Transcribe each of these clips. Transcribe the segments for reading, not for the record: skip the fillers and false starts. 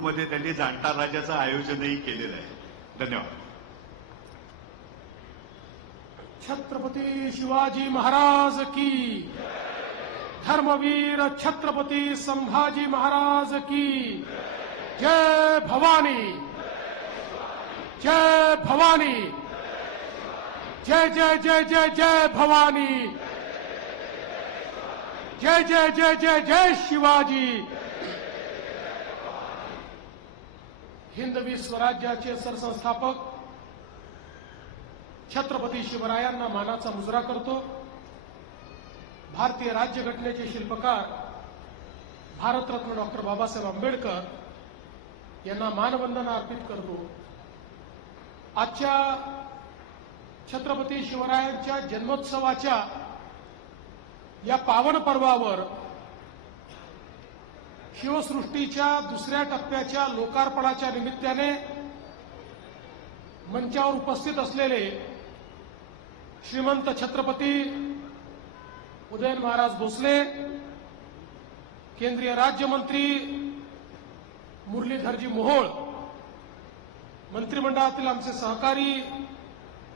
नागपूरमध्ये त्यांनी जाणता राजाचं आयोजनही केलेलं आहे. धन्यवाद. छत्रपती शिवाजी महाराज की, धर्मवीर छत्रपती संभाजी महाराज की जय भवानी, जय भवानी, जय जय जय जय जय भवानी, जय जय जय जय जय शिवाजी. हिंदवी स्वराज्याचे सरसंस्थापक छत्रपती शिवरायांना मानाचा मुजरा करतो. भारतीय राज्यघटनेचे शिल्पकार भारतरत्न डॉक्टर बाबासाहेब आंबेडकर यांना मानवंदना अर्पित करतो. आजच्या छत्रपती शिवरायांच्या जन्मोत्सवाच्या या पावन पर्वावर शिवसृष्टीच्या दुसऱ्या टप्प्याच्या लोकार्पणाच्या निमित्ताने मंचावर उपस्थित असलेले श्रीमंत छत्रपती उदयन महाराज भोसले, केंद्रीय राज्यमंत्री मुरलीधरजी मोहोळ, मंत्रिमंडळातील आमचे सहकारी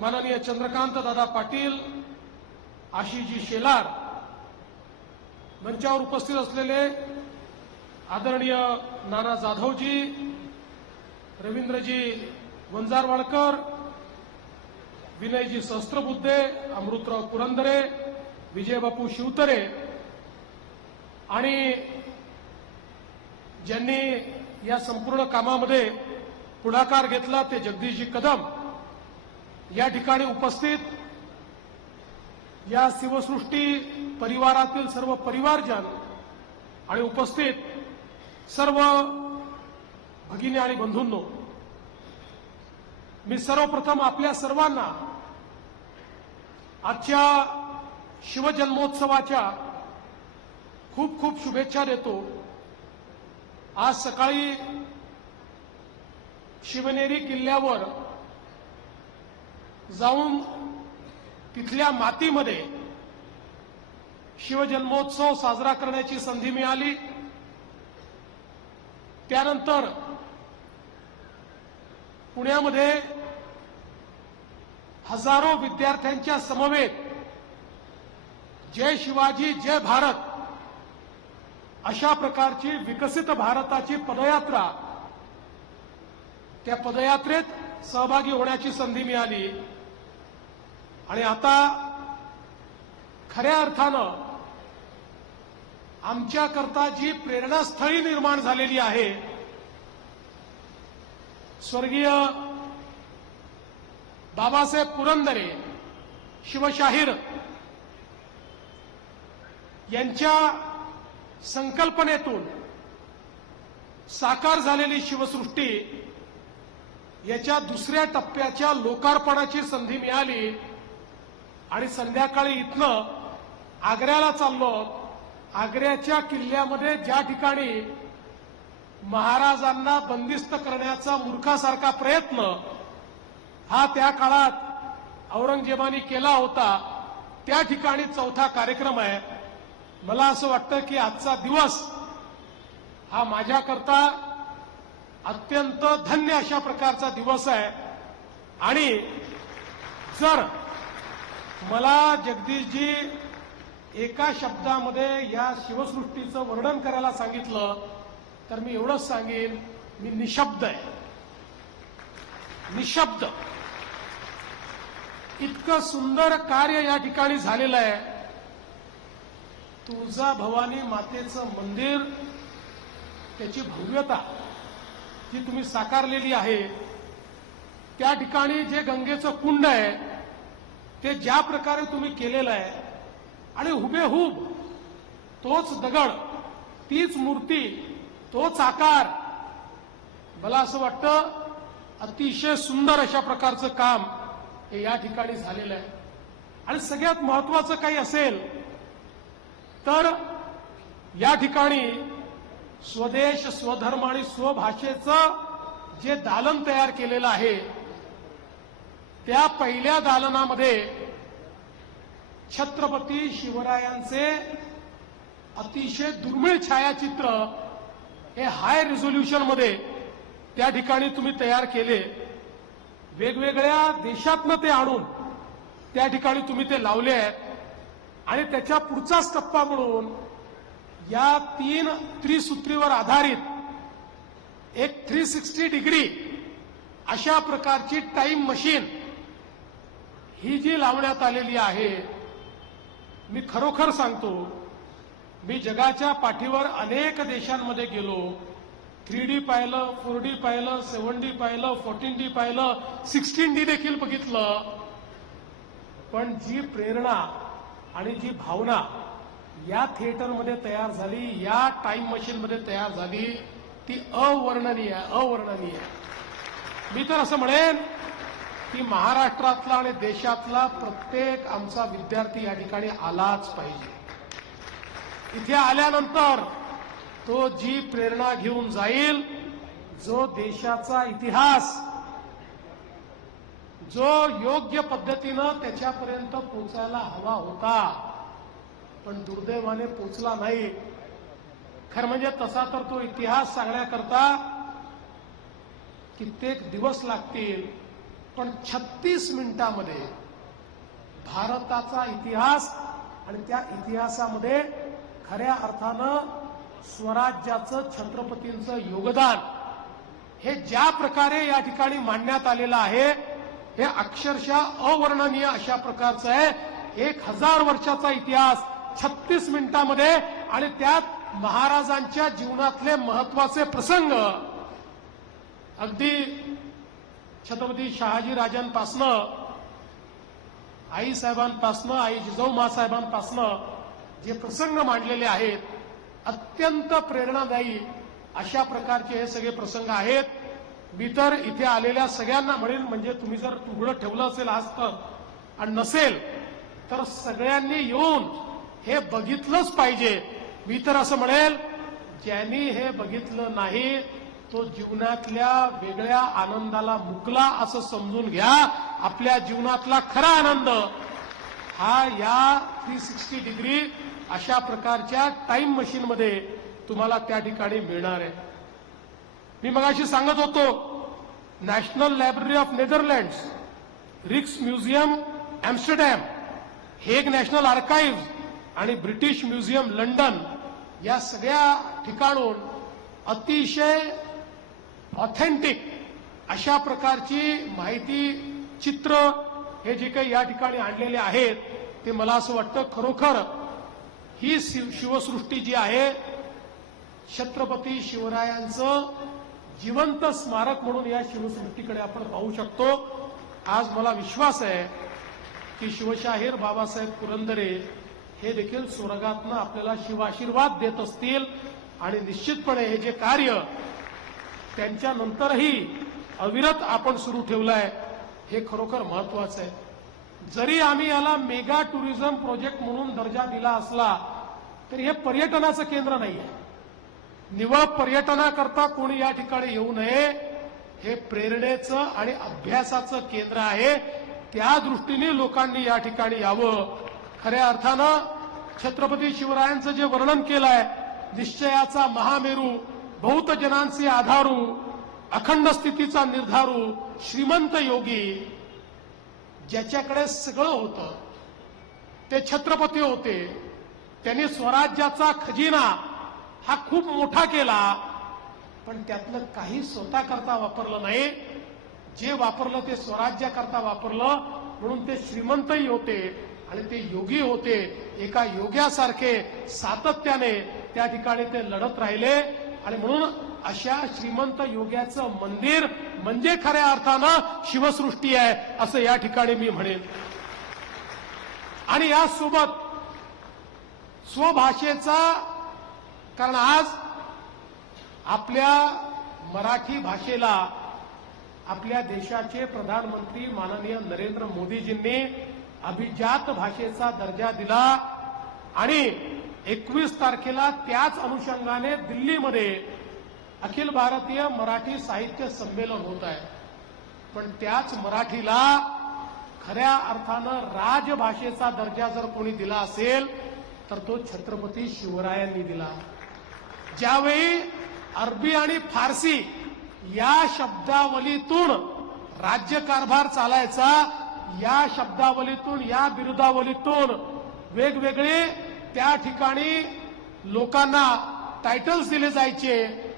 माननीय चंद्रकांत दादा पाटील, आशिषजी शेलार, मंचावर उपस्थित असलेले आदरणीय नाना जाधवजी, रवींद्रजी वंजारवाडकर, विनयजी सहस्त्रबुद्धे, अमृतराव पुरंदरे, विजयबापू शिवतरे आणि ज्यांनी या संपूर्ण कामामध्ये पुढाकार घेतला ते जगदीशजी कदम, या ठिकाणी उपस्थित या शिवसृष्टी परिवारातील सर्व परिवारजन आणि उपस्थित सर्व भगिनी आणि बंधूंनो, मी सर्वप्रथम आपल्या सर्वांना आजच्या शिवजन्मोत्सवाच्या खूप खूप शुभेच्छा देतो. आज सकाळी शिवनेरी किल्ल्यावर जाऊन तिथल्या मातीमध्ये शिवजन्मोत्सव साजरा करण्याची संधी मिळाली. त्यानंतर पुण्यामध्ये हजारो विद्यार्थ्यांच्या समवेत जय शिवाजी जय भारत अशा प्रकारची विकसित भारताची पदयात्रा, त्या पदयात्रेत सहभागी होण्याची संधी मिळाली. आणि आता खऱ्या अर्थानं आमच्याकरता जी प्रेरणास्थळी निर्माण झालेली आहे, स्वर्गीय बाबासाहेब पुरंदरे शिवशाहीर यांच्या संकल्पनेतून साकार झालेली शिवसृष्टी याच्या दुसऱ्या टप्प्याच्या लोकार्पणाची संधी मिळाली. आणि संध्याकाळी इथनं आग्र्याला चाललो. आग्र्याच्या किल्ल्यामध्ये ज्या ठिकाणी महाराजांना बंदिस्त करण्याचा मूर्खासारखा प्रयत्न हा त्या काळात औरंगजेबाने केला होता, त्या ठिकाणी चौथा कार्यक्रम आहे. मला असं वाटतं की आजचा दिवस हा माझ्याकरता अत्यंत धन्य अशा प्रकारचा दिवस आहे. आणि जर मला जगदीशजी एका शब्दामध्ये या शिवसृष्टीचं वर्णन करायला सांगितलं तर मी एवढंच सांगेन, मी निशब्द आहे. निशब्द. इतकं सुंदर कार्य या ठिकाणी झालेलं आहे. तुळजाभवानी मातेचं मंदिर, त्याची भव्यता जी तुम्ही साकारलेली आहे, त्या ठिकाणी जे गंगेचं कुंड आहे ते ज्या प्रकारे तुम्ही केलेलं आहे आणि हुबेहूब तोच दगड, तीच मूर्ती, तोच आकार, मला असं वाटतं अतिशय सुंदर अशा प्रकारचं काम हे या ठिकाणी झालेलं आहे. आणि सगळ्यात महत्वाचं काही असेल तर या ठिकाणी स्वदेश, स्वधर्म आणि स्वभाषेचं जे दालन तयार केलेलं आहे, त्या पहिल्या दालनामध्ये छत्रपती शिवरायांचे अतिशय दुर्मिळ छायाचित्र हे हाय रिझोल्यूशन मध्ये त्या ठिकाणी तुम्ही तयार केले, वेगवेगळ्या देशातनं ते आणून त्या ठिकाणी तुम्ही ते लावले आहेत आणि त्याच्या पुढचाच टप्पा म्हणून या 3 त्रिसूत्रीवर आधारित एक 360 डिग्री अशा प्रकारची टाइम मशीन ही जी लावण्यात आलेली आहे, मी खरोखर सांगतो, मी जगाच्या पाठीवर अनेक देशांमध्ये गेलो, 3D पाहिलं, 4D पाहिलं, 7D पाहिलं, 14D पाहिलं, 16D देखील बघितलं, पण जी प्रेरणा आणि जी भावना या थिएटरमध्ये तयार झाली, या टाइम मशीनमध्ये तयार झाली, ती अवर्णनीय अवर्णनीय. मी तर असं म्हणेन की महाराष्ट्रातला आणि देशातला प्रत्येक आमचा विद्यार्थी या ठिकाणी आलाच पाहिजे. इथे आल्यानंतर तो जी प्रेरणा घेऊन जाईल, जो देशाचा इतिहास जो योग्य पद्धतीनं त्याच्यापर्यंत पोहोचायला हवा होता, पण दुर्दैवाने पोहोचला नाही. खरं म्हणजे तसा तर तो इतिहास सांगण्याकरता कित्येक दिवस लागतील, पण 36 मिनिटांमध्ये भारताचा इतिहास आणि त्या इतिहासामध्ये खऱ्या अर्थानं स्वराज्याचं, छत्रपतींचं योगदान हे ज्या प्रकारे या ठिकाणी मांडण्यात आलेलं आहे, हे अक्षरशः अवर्णनीय अशा प्रकारचं आहे. 1000 वर्षाचा इतिहास 36 मिनिटांमध्ये, आणि त्यात महाराजांच्या जीवनातले महत्वाचे प्रसंग अगदी छत्रपती शहाजी राजांपासनं, आईसाहेबांपासनं, आई जिजाऊमासाहेबांपासनं जे प्रसंग मांडलेले आहेत, अत्यंत प्रेरणादायी अशा प्रकारचे हे सगळे प्रसंग आहेत. मी तर इथे आलेल्या सगळ्यांना म्हणेन, म्हणजे तुम्ही जर उघडं ठेवलं असेल आज तर, आणि नसेल तर सगळ्यांनी येऊन हे बघितलंच पाहिजे. मी तर असं म्हणेल, ज्यांनी हे बघितलं नाही तो जीवनातल्या वेगळ्या आनंदाला मुकला असं समजून घ्या. आपल्या जीवनातला खरा आनंद हा या 360 डिग्री अशा प्रकारच्या टाइम मशीनमध्ये तुम्हाला त्या ठिकाणी मिळणार आहे. मी मगाशी सांगत होतो, नॅशनल लायब्ररी ऑफ नेदरलँड्स, रिक्स museum Amsterdam, Hague national archive आणि ब्रिटिश म्युझियम लंडन या सगळ्या ठिकाणून अतिशय ऑथेंटिक अशा प्रकारची माहिती, चित्र हे जे काही या ठिकाणी आणलेले आहेत, ते मला असं वाटतं खरोखर ही शिवसृष्टी जी आहे, छत्रपती शिवरायांचं जिवंत स्मारक म्हणून या शिवसृष्टीकडे आपण पाहू शकतो. आज मला विश्वास आहे की शिवशाहीर बाबासाहेब पुरंदरे हे देखील स्वर्गातनं आपल्याला शिवाशीर्वाद देत असतील, आणि निश्चितपणे हे जे कार्य त्यांच्यानंतरही अविरत आपण सुरू ठेवलं आहे, हे खरोखर महत्वाचं आहे. जरी आम्ही याला मेगा टुरिझम प्रोजेक्ट म्हणून दर्जा दिला असला तरी हे पर्यटनाचं केंद्र नाही आहे. निव्वळ पर्यटनाकरता कोणी या ठिकाणी येऊ नये, हे प्रेरणेचं आणि अभ्यासाचं केंद्र आहे. त्या दृष्टीने लोकांनी या ठिकाणी यावं. खऱ्या अर्थानं छत्रपती शिवरायांचं जे वर्णन केलं आहे, निश्चयाचा महामेरू, बहुत जनांचे आधारू, अखंड स्थितीचा निर्धारू, श्रीमंत योगी, ज्याच्याकडे सगळं होतं ते छत्रपती होते. त्यांनी स्वराज्याचा खजिना हा खूप मोठा केला, पण त्यातलं काही स्वतः करता वापरलं नाही. जे वापरलं ते स्वराज्याकरता वापरलं, म्हणून ते श्रीमंतही होते आणि ते योगी होते. एका योग्यासारखे सातत्याने त्या ठिकाणी ते लढत राहिले, आणि म्हणून अशा श्रीमंत योग्याचं मंदिर म्हणजे खऱ्या अर्थानं शिवसृष्टी आहे असं या ठिकाणी मी म्हणेन. आणि यासोबत स्वभाषेचा, कारण आज आपल्या मराठी भाषेला आपल्या देशाचे प्रधानमंत्री माननीय नरेंद्र मोदीजींनी अभिजात भाषेचा दर्जा दिला, आणि 21 तारखेला त्याच अनुषंगाने दिल्लीमध्ये अखिल भारतीय मराठी साहित्य संमेलन होत आहे. पण त्याच मराठीला खऱ्या अर्थानं राजभाषेचा दर्जा जर कोणी दिला असेल तर तो छत्रपती शिवरायांनी दिला. ज्यावेळी अरबी आणि फारसी या शब्दावलीतून राज्यकारभार चालायचा, या शब्दावलीतून, या बिरुदावलीतून वेगवेगळे त्या ठिकाणी लोकांना टायटल्स दिले जायचे